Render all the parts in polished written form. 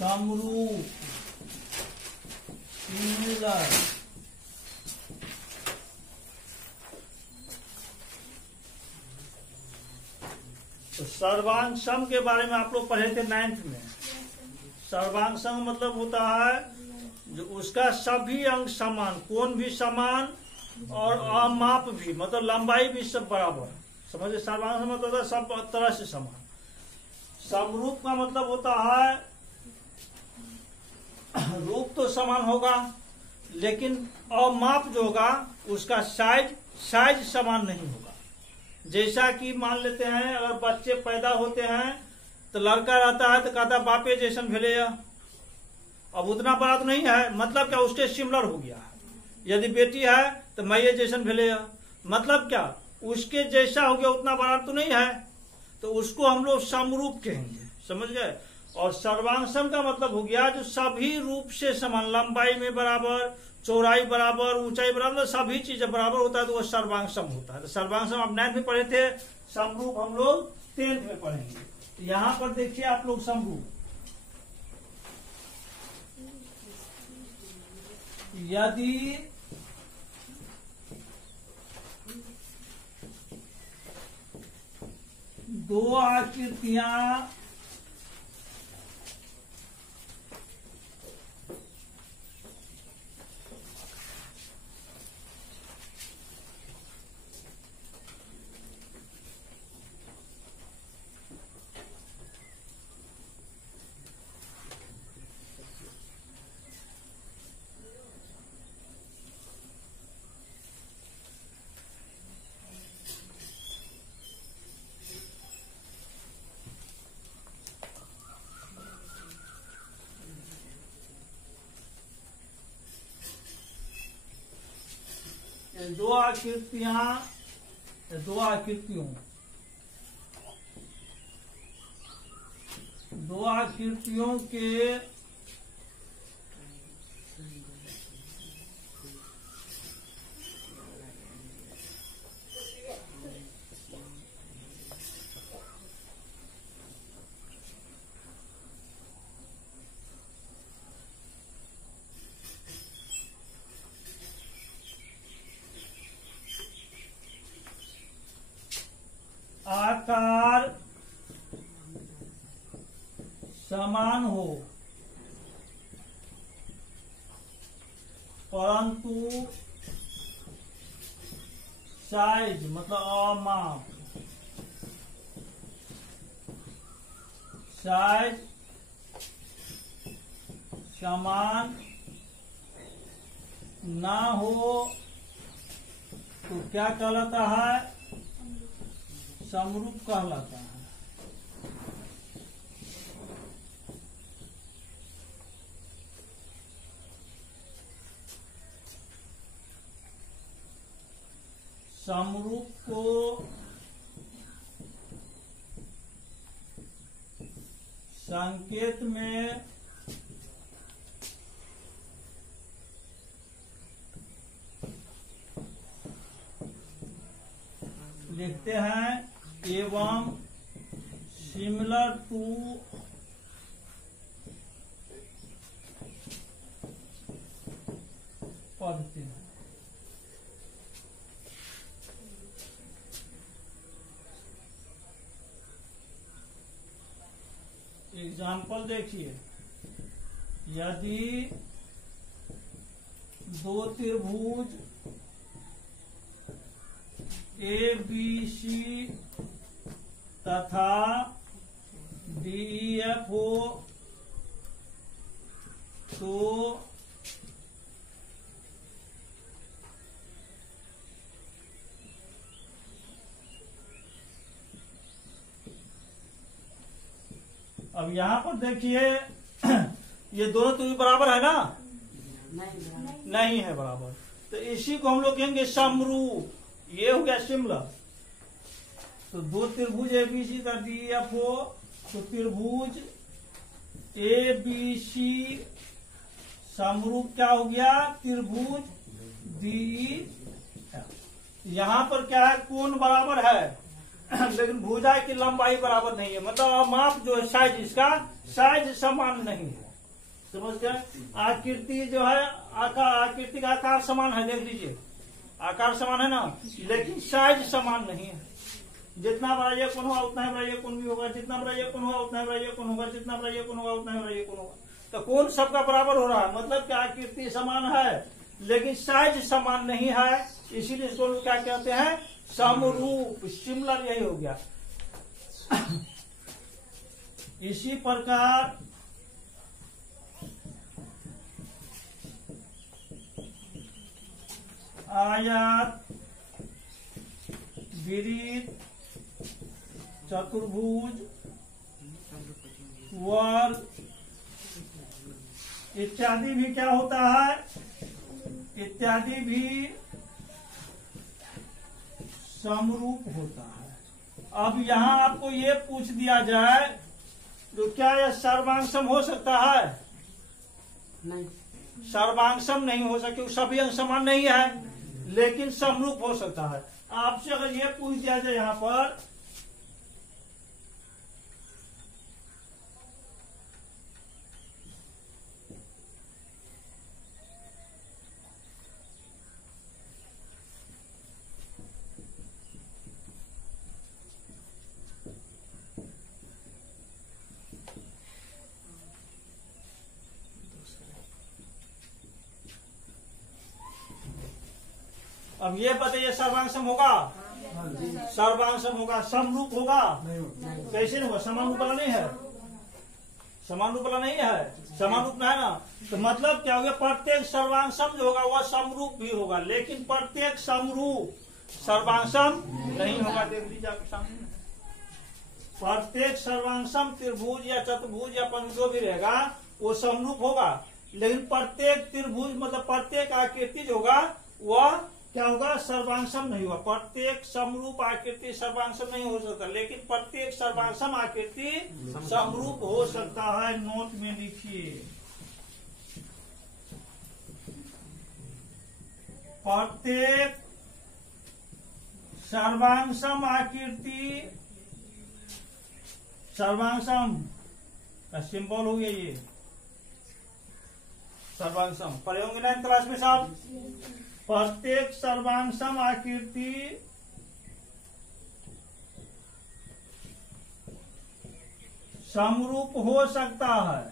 समरूप सिमिलर तो सर्वांग सम के बारे में आप लोग पढ़े थे 9th में। सर्वांग सम मतलब होता है जो उसका सभी अंग समान, कोण भी समान और अमाप भी, मतलब लंबाई भी सब बराबर। समझे? सर्वांग सम मतलब सब तरह से समान। समरूप का मतलब होता है रूप तो समान होगा लेकिन अमाप जो होगा उसका साइज समान नहीं होगा। जैसा कि मान लेते हैं अगर बच्चे पैदा होते हैं तो लड़का रहता है तो कहता बापे जैसन भेले, अब उतना बड़ा तो नहीं है, मतलब क्या उसके सिमिलर हो गया। यदि बेटी है तो मैये जैसन भेले, मतलब क्या उसके जैसा हो गया, उतना बड़ा तो नहीं है, तो उसको हम लोग समरूप कहेंगे। समझ गए? और सर्वांग सम का मतलब हो गया जो सभी रूप से समान, लंबाई में बराबर, चौड़ाई बराबर, ऊंचाई बराबर, सभी चीजें बराबर होता है तो वो सर्वांग सम होता है। तो सर्वांग सम आप 9th में पढ़े थे, समरूप हम लोग 10th में पढ़ेंगे। तो यहाँ पर देखिए आप लोग समरूप, यदि दो आकृतियां दो आकृतियों के आकार समान हो परंतु साइज मतलब अमाप, साइज समान ना हो तो क्या कहलाता है? समरूप कहलाता है। समरूप को संकेत में लिखते हैं एवं सिमिलर टू पढ़ते हैं। एग्जाम्पल देखिए, यदि दो त्रिभुज ABC तथा DEF हो तो अब यहाँ पर देखिए ये दोनों त्रिभुज बराबर है ना? नहीं है बराबर, तो इसी को हम लोग कहेंगे समरूप। ये हो गया सिमिलर। तो दो त्रिभुज ABC का DEF हो तो त्रिभुज ABC समरूप क्या हो गया? त्रिभुज DEF। यहाँ पर क्या है? कोण बराबर है लेकिन भुजा की लंबाई बराबर नहीं है, मतलब माप जो है साइज, इसका साइज समान नहीं है। समझ गए। आकृति जो है आकृति का आकार समान है, देख लीजिए आकार समान है ना, लेकिन साइज समान नहीं है। जितना बड़ा ये कोण होगा उतना ही बड़ा ये कोण भी होगा, जितना बड़ा ये कोण होगा उतना ही बड़ा ये कोण होगा, जितना बड़ा ये कोण होगा उतना ही बड़ा ये कोण होगा। तो कोण सबका बराबर हो रहा है, मतलब कि आकृति समान है लेकिन साइज समान नहीं है, इसीलिए इसको क्या कहते हैं, समरूप, सिमिलर, यही हो गया। इसी प्रकार आयत, वृत्त, चतुर्भुज, वर्ग इत्यादि भी क्या होता है, इत्यादि भी समरूप होता है। अब यहाँ आपको ये पूछ दिया जाए तो क्या यह सर्वांगसम हो सकता है? नहीं, सर्वांगसम नहीं हो सकते, सभी अंग समान नहीं है, लेकिन समरूप हो सकता है। आपसे अगर ये पूछ दिया जाए यहाँ पर अब ये बताइए सर्वांगसम होगा? सर्वांगसम होगा, समरूप होगा? कैसे नहीं होगा? समान रूप वाला नहीं है, समान रूप वाला नहीं है, समान रूप है ना। तो मतलब क्या हो गया, प्रत्येक सर्वांगसम जो होगा वह समरूप भी होगा, लेकिन प्रत्येक समरूप सर्वांगसम नहीं होगा। देख लीजिए आपके सामने, प्रत्येक सर्वांगसम त्रिभुज या चतुर्भुज या पंचभुज जो भी रहेगा वो समरूप होगा, लेकिन प्रत्येक त्रिभुज मतलब प्रत्येक आकृति जो होगा वह क्या होगा, सर्वांगसम नहीं होगा। प्रत्येक समरूप आकृति सर्वांगसम नहीं हो सकता, लेकिन प्रत्येक सर्वांगसम आकृति समरूप हो सकता है। नोट में लिखिए, प्रत्येक सर्वांगसम आकृति, सर्वांगसम का सिंबल हो गया ये सर्वांगसम, पढ़े होंगे ना क्लास में साहब। प्रत्येक सर्वांगसम आकृति समरूप हो सकता है,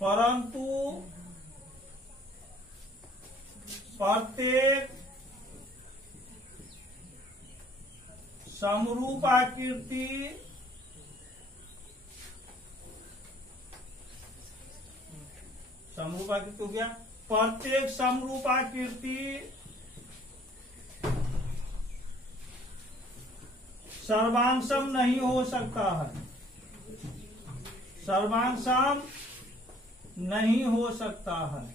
परंतु प्रत्येक समरूप आकृति समरूप आकृति हो गया, प्रत्येक समरूप आकृति सर्वांगसम नहीं हो सकता है, सर्वांगसम नहीं हो सकता है।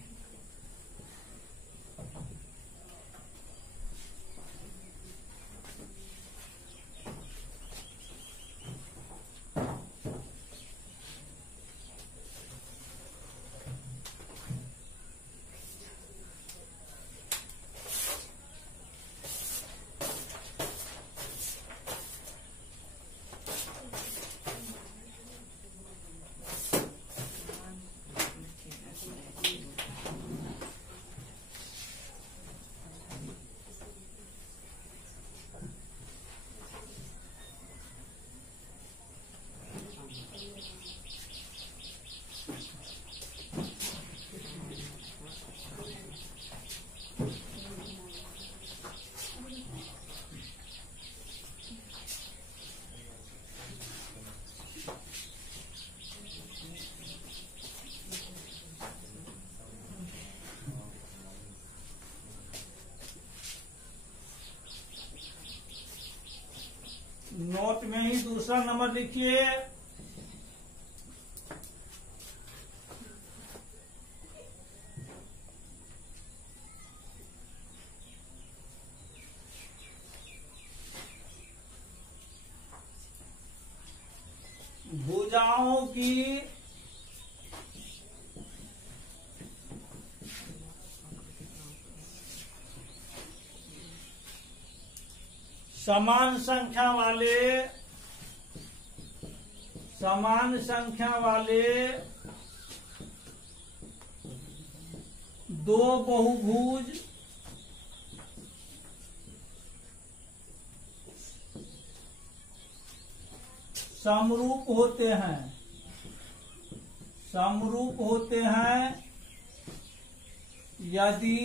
नोट में ही दूसरा नंबर लिखिए, भुजाओं की समान संख्या वाले समान संख्या वाले दो बहुभुज समरूप होते हैं, समरूप होते हैं यदि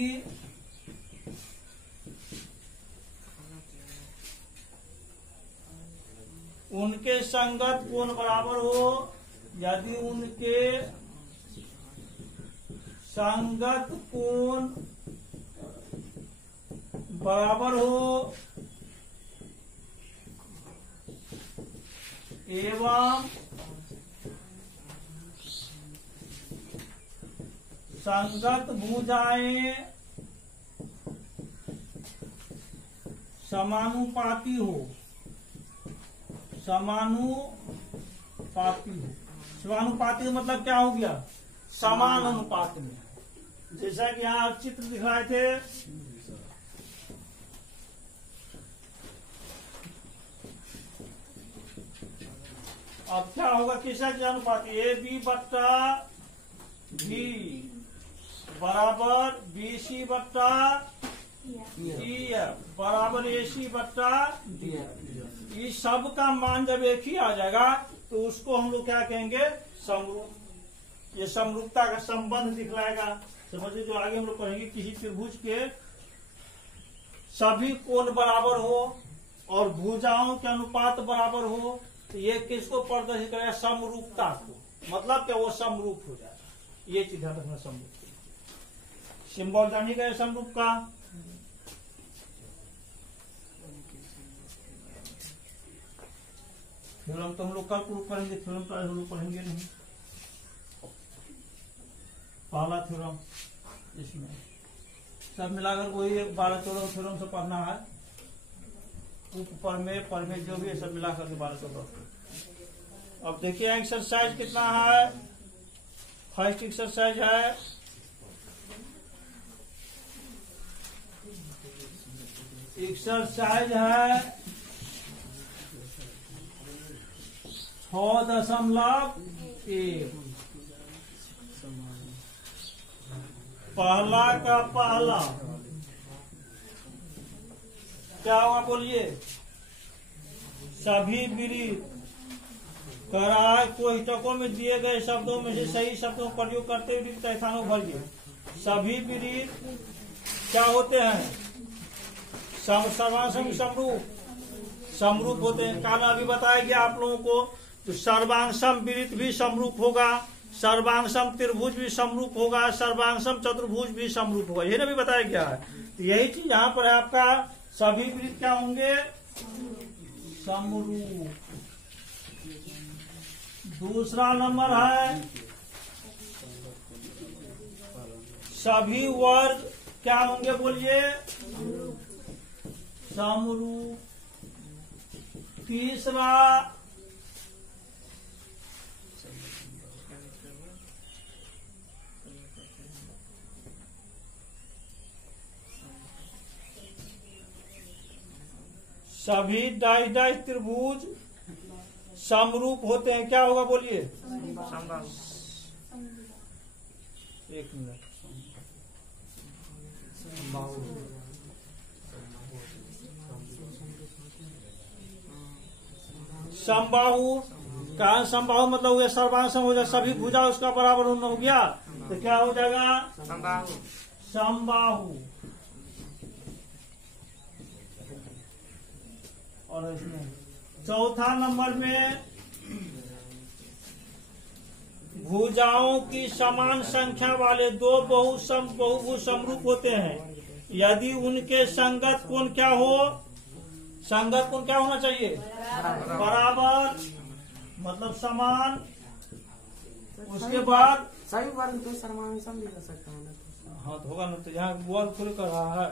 उनके संगत कोण बराबर हो, यदि उनके संगत कोण बराबर हो एवं संगत भुजाएं समानुपाती हो, समानुपाती हो। समानुपाती का मतलब क्या हो गया? समान अनुपात में। जैसा कि यहाँ चित्र दिखाए थे, अब क्या होगा? किसका अनुपात? ए बी बट्टा बी बराबर बी सी बट्टा ई बराबर ए सी बट्टा डी। इस सब का मान जब एक ही आ जाएगा तो उसको हम लोग क्या कहेंगे? समरूप। ये समरूपता का संबंध दिखलाएगा। समझिए, जो आगे हम लोग पढ़ेंगे, किसी त्रिभुज के सभी कोण बराबर हो और भुजाओं के अनुपात बराबर हो, तो ये किसको प्रदर्शित करेगा? समरूपता को। मतलब क्या? वो समरूप हो जाएगा। ये चीज ध्यान रखना। समरूप सिंबल जानी गए समरूप का। थ्योरम तो हम लोग कल प्रूफ करेंगे, थ्योरम तो आज हम लोग पढ़ेंगे नहीं। पहला थ्योरम इसमें सब मिलाकर कोई 12-14 थ्योरम से पढ़ना है। परमेय जो भी है सब मिलाकर के 12-14। अब देखिए एक्सरसाइज कितना है। फर्स्ट एक्सरसाइज है एक्सरसाइज है 6.1। पहला का पहला क्या हुआ? बोलिए। सभी विरीत करार कोष्ठकों में दिए गए शब्दों में से सही शब्दों का प्रयोग करते हुए रिक्त स्थानों भरिए। सभी विरीत क्या होते हैं? सर्वांगसम समरूप होते हैं। कारण अभी बताया गया आप लोगों को। तो सर्वांगसम विरीत भी समरूप होगा, सर्वांगसम त्रिभुज भी समरूप होगा, सर्वांगसम चतुर्भुज भी समरूप होगा। यही ना भी बताया गया है। तो यही चीज यहाँ पर है आपका। सभी विरीत क्या होंगे? समरूप। दूसरा नंबर है सभी वर्ग क्या होंगे? बोलिए। समरूप। तीसरा सभी डाइस डाइस त्रिभुज समरूप होते हैं। क्या होगा? बोलिए। एक मिनट। समबाहु। कारण समबाहु मतलब हो गया सर्वांगसम हो जाए, सभी भुजा उसका बराबर हो गया, तो क्या हो जाएगा? समबाहु। और इसमें चौथा नंबर में भुजाओं की समान संख्या वाले दो बहुभुज समरूप होते हैं यदि उनके संगत कोण क्या हो? संगत कोण क्या होना चाहिए? बराबर, मतलब समान। उसके बाद सभी वर्ग तो सर्वांगसम भी हो सकता है ना? हाँ, तो होगा ना। तो यहाँ वर्ग खुल कर रहा है।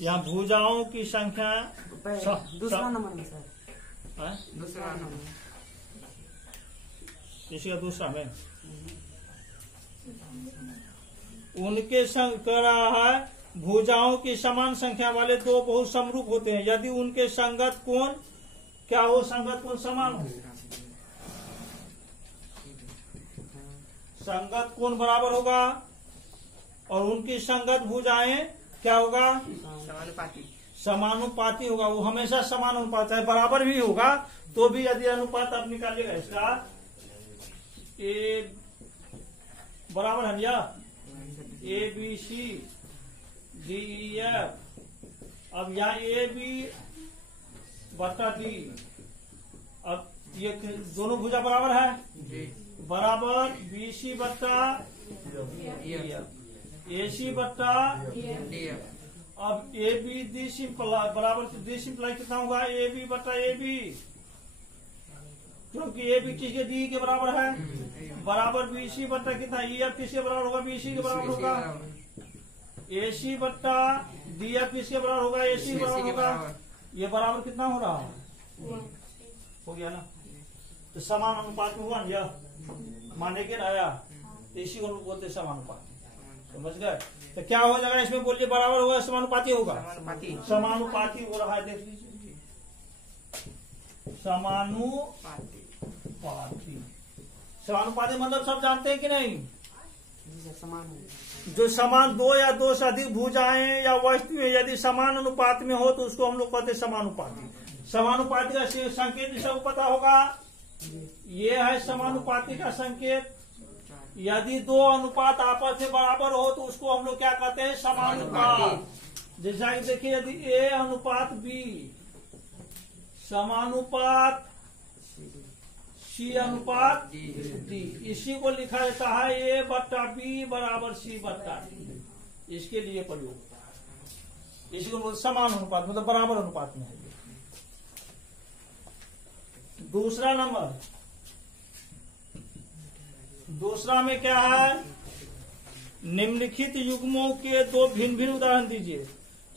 यहाँ भुजाओं की संख्या दूसरा नंबर में सर। दूसरा नंबर इसी का दूसरा में उनके संग कर रहा है। भुजाओं की समान संख्या वाले दो बहु समरूप होते हैं यदि उनके संगत कोण क्या हो? संगत कोण समान हो। संगत कोण बराबर होगा और उनकी संगत भुजाएं क्या होगा, समानुपाती। समानुपाती होगा। वो हमेशा समानुपात है, बराबर भी होगा तो भी यदि अनुपात आप निकालिएगा इसका ए बराबर है या ABC DEF, अब यहाँ AB बटा D, अब ये दोनों भुजा बराबर है बराबर BC बट्टा AC बट्टा अब AB D सिंपलाई बराबर D सिंपलाई कितना होगा AB बट्टा AB, क्योंकि AB किसके D के बराबर है बराबर BC बट्टा कितना EF किसके बराबर होगा BC के बराबर होगा, AC बट्टा DF किसके बराबर होगा AC के बराबर होगा। ये बराबर कितना हो रहा है, हो गया ना, तो समान अनुपात में हुआ ना यह माने के आया, इसी को बोलते समानुपात, समझ गए। तो क्या हो जाएगा इसमें बोलिए, बराबर होगा समानुपाती होगा, समानुपाती हो रहा है, देख लीजिए समानुपाती। समानुपाती मतलब सब जानते हैं कि नहीं, समान है। जो समान दो या दो से अधिक भुजाएं या वस्तुएं यदि समान अनुपात में हो तो उसको हम लोग कहते हैं समानुपाती। समानुपाती का संकेत सबको पता होगा, ये है समानुपाती का संकेत। यदि दो अनुपात आपस में बराबर हो तो उसको हम लोग क्या कहते हैं, समानुपात। जैसा कि देखिए यदि A अनुपात B समानुपात C अनुपात D, इसी को लिखा जाता है A बट्टा B बराबर C बट्टा D। इसके लिए प्रयोग, इसी को बोलते समान अनुपात, मतलब बराबर अनुपात में है। दूसरा नंबर, दूसरा में क्या है, निम्नलिखित युग्मों के दो भिन्न भिन्न उदाहरण दीजिए।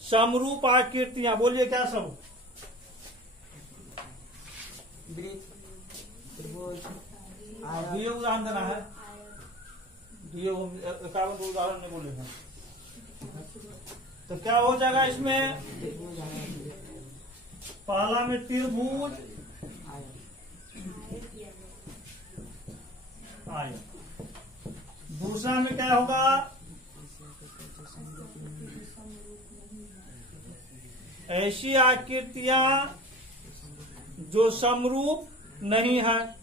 समरूप आकृतियां, बोलिए क्या सब, उदाहरण देना है, एकावन उदाहरण नहीं बोले हैं। तो क्या हो जाएगा इसमें, पहला में त्रिभुज आया, दूसरा में क्या होगा, ऐसी आकृतियां जो समरूप नहीं है।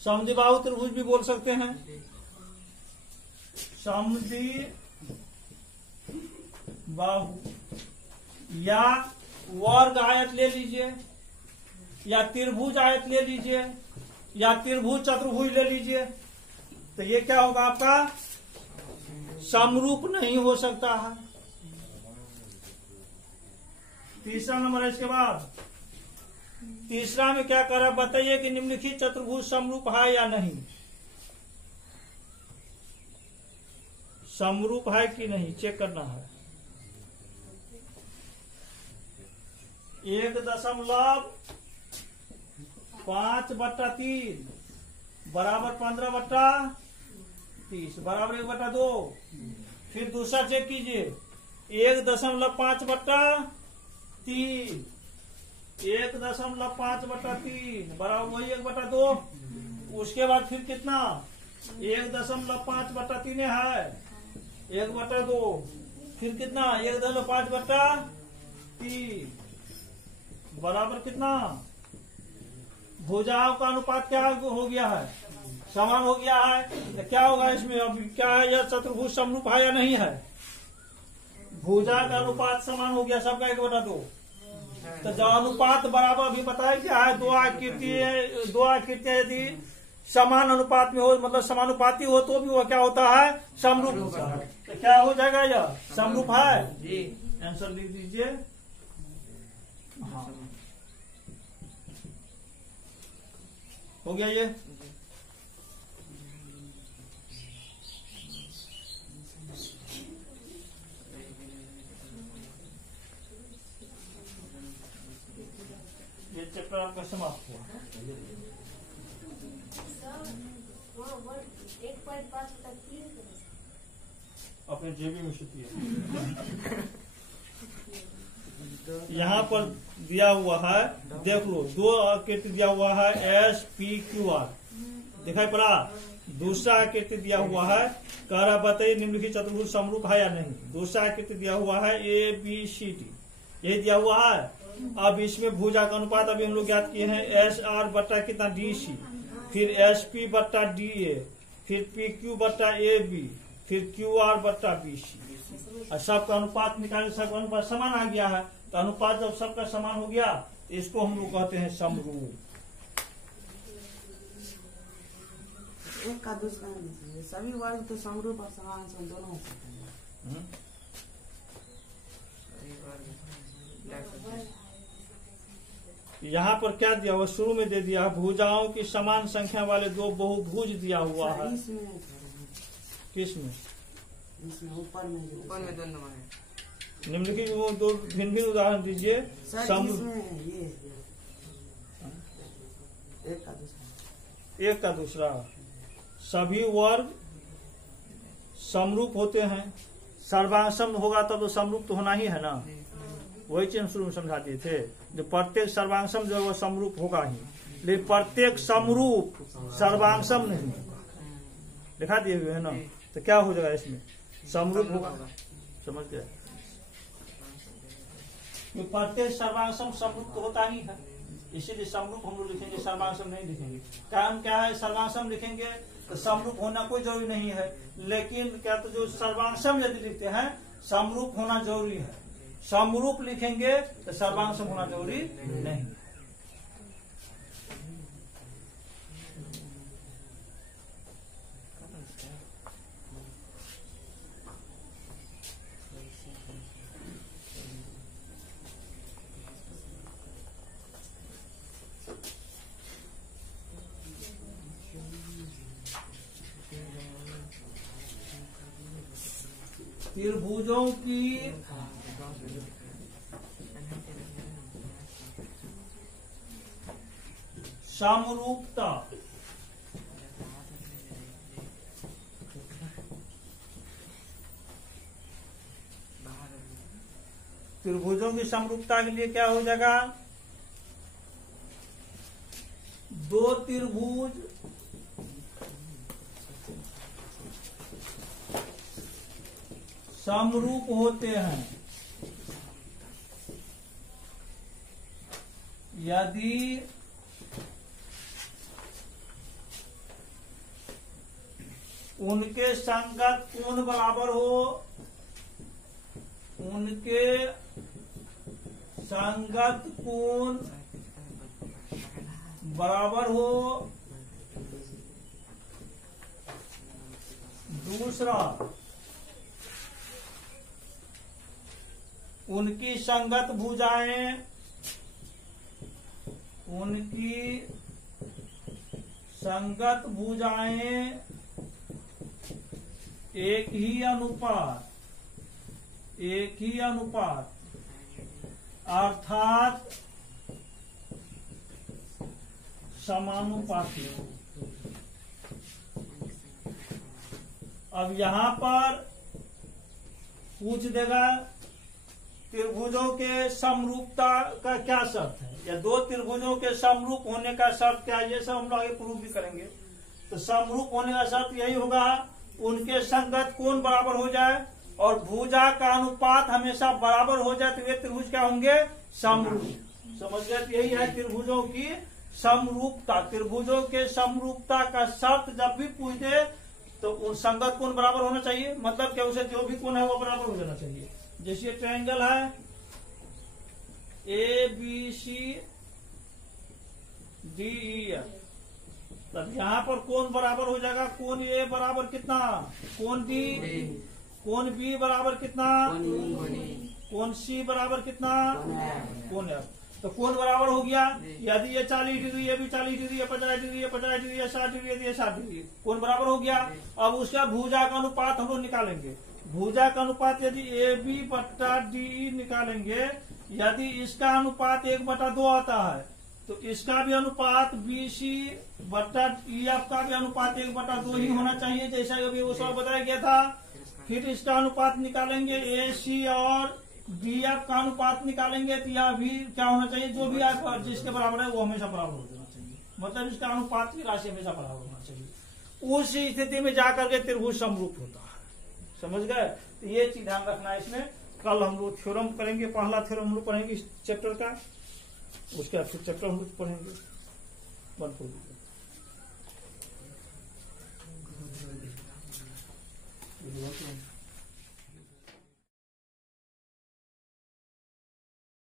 समद्विबाहु त्रिभुज भी बोल सकते हैं, समद्विबाहु, या वर्ग आयत ले लीजिए, या त्रिभुज आयत ले लीजिए, या त्रिभुज चतुर्भुज ले लीजिए। तो ये क्या होगा आपका, समरूप नहीं हो सकता है। तीसरा नंबर है इसके बाद, तीसरा में क्या कर रहा है, बताइए कि निम्नलिखित चतुर्भुज समरूप है या नहीं, समरूप है कि नहीं चेक करना है। 1.5/3 बराबर 15/30 बराबर 1/2। फिर दूसरा चेक कीजिए, 1.5/3 1.5/3 बराबर वही 1/2। उसके बाद फिर कितना, 1.5/3 है 1/2, फिर कितना 1.5/3 बराबर कितना, भुजाओं का अनुपात क्या हो गया है, समान हो गया है। तो क्या होगा इसमें, अब क्या है, यह चतुर्भुज समरूप है या नहीं है, भुजा का अनुपात समान हो गया सबका 1/2। तो जो अनुपात बराबर अभी बताया क्या है, दो आकृतियां यदि समान अनुपात में हो, मतलब समानुपाती हो तो भी वह क्या होता है, समरूप होता है। तो क्या हो जाएगा, यह समरूप है जी, आंसर लिख दीजिए। हाँ हो गया ये। ये चैप्टर आपका समाप्त हुआ। अपने जेबी में छुट्टी है। यहाँ पर दिया हुआ है, देख लो, दो आकृति दिया हुआ है SPQR, दिखाई पड़ा। दूसरा आकृति दिया हुआ है, कह रहा बताइए निम्नलिखित चतुर्भुज समरूप है या नहीं। दूसरा आकृति दिया हुआ है ABCD, यही दिया हुआ है। अब इसमें भुजा का अनुपात अभी हम लोग ज्ञात किए हैं, SR बट्टा कितना DC, फिर SP बट्टा DA, फिर PQ बट्टा AB, फिर QR बट्टा BC। और सबका अनुपात निकाले, सबका अनुपात समान आ गया है। तो अनुपात जब सबका समान हो गया, इसको हम लोग कहते हैं समरूप। एक का दूसरा नहीं, सभी वर्ग तो समरूप और समान सम दोनों हो सकते हैं। यहाँ पर क्या दिया हुआ, शुरू में दे दिया, भुजाओं की समान संख्या वाले दो बहुभुज दिया हुआ है। किसमें? इसमें ऊपर में दो नंबर है। निम्नलिखित वो दो भिन्न भिन्न उदाहरण दीजिए। एक का दूसरा सभी वर्ग समरूप होते हैं। सर्वांगसम होगा तब तो समरूप तो होना ही है ना, वही चीज हम शुरू में समझा दिए थे। जो प्रत्येक सर्वांगसम जो है वो समरूप होगा ही, लेकिन प्रत्येक समरूप सर्वांगसम नहीं, दिखा दिए हुए है ना। तो क्या हो जाएगा इसमें, समरूप होगा, समझ गए। प्रत्येक सर्वांगसम समरूप तो होता ही है, इसीलिए समरूप हम लोग लिखेंगे, सर्वांगसम नहीं लिखेंगे। कारण क्या है, सर्वांगसम लिखेंगे तो समरूप होना कोई जरूरी नहीं है, लेकिन क्या तो जो सर्वांगसम यदि लिखते हैं समरूप होना जरूरी है। समरूप लिखेंगे तो सर्वांगसम होना जरूरी नहीं। त्रिभुजों की समरूपता त्रिभुजों की समरूपता के लिए क्या हो जाएगा, दो त्रिभुज समरूप होते हैं यदि उनके संगत कोण बराबर हो, उनके संगत कोण बराबर हो। दूसरा, उनकी संगत भुजाएं, उनकी संगत भुजाएं एक ही अनुपात अर्थात समानुपाती। अब यहाँ पर पूछ देगा त्रिभुजों के समरूपता का क्या शर्त है, या दो त्रिभुजों के समरूप होने का शर्त क्या है, ये सब हम लोग आगे प्रूफ भी करेंगे। तो समरूप होने का शर्त यही होगा, उनके संगत कोण बराबर हो जाए और भुजा का अनुपात हमेशा बराबर हो जाए, तो वे त्रिभुज क्या होंगे, समरूप। समझ गए, यही है त्रिभुजों की समरूपता। त्रिभुजों के समरूपता का शर्त जब भी पूछ दे तो उन संगत कोण बराबर होना चाहिए, मतलब क्या, उसे जो भी कोण है वो बराबर हो जाना चाहिए। जैसे ट्रायंगल है ABCDEF, तब यहाँ पर कोण बराबर हो जाएगा, कोण A बराबर कितना, कोण D, कोण B बराबर कितना, कोण C बराबर कितना, कोण F। तो कोण बराबर हो गया, यदि ये 40 डिग्री, ये भी 40 डिग्री, ये 50 डिग्री, ये 50 डिग्री, ये 60 डिग्री, यदि ये 60 डिग्री, कोण बराबर हो गया। अब उसका भुजा का अनुपात हम लोग निकालेंगे। भुजा का अनुपात यदि AB बट्टा DE निकालेंगे, यदि इसका अनुपात 1/2 आता है तो इसका भी अनुपात BC बट्टा EF का भी अनुपात 1/2 ही होना चाहिए, जैसा अभी वो सब बताया गया था। फिर इसका अनुपात निकालेंगे AC और बी एफ का अनुपात निकालेंगे तो या भी क्या होना चाहिए, जो भी एफ जिसके बराबर है वो हमेशा बराबर हो जाना चाहिए, मतलब इसका अनुपात की राशि हमेशा बराबर होना चाहिए। उस स्थिति में जाकर के त्रिभुज समरूप होता है, समझ गए। तो ये चीज ध्यान रखना है इसमें। कल हम लोग थ्योरम करेंगे, पहला थ्योरम हम लोग पढ़ेंगे इस चैप्टर का, उसके बाद फिर चैप्टर हम लोग पढ़ेंगे 1 4।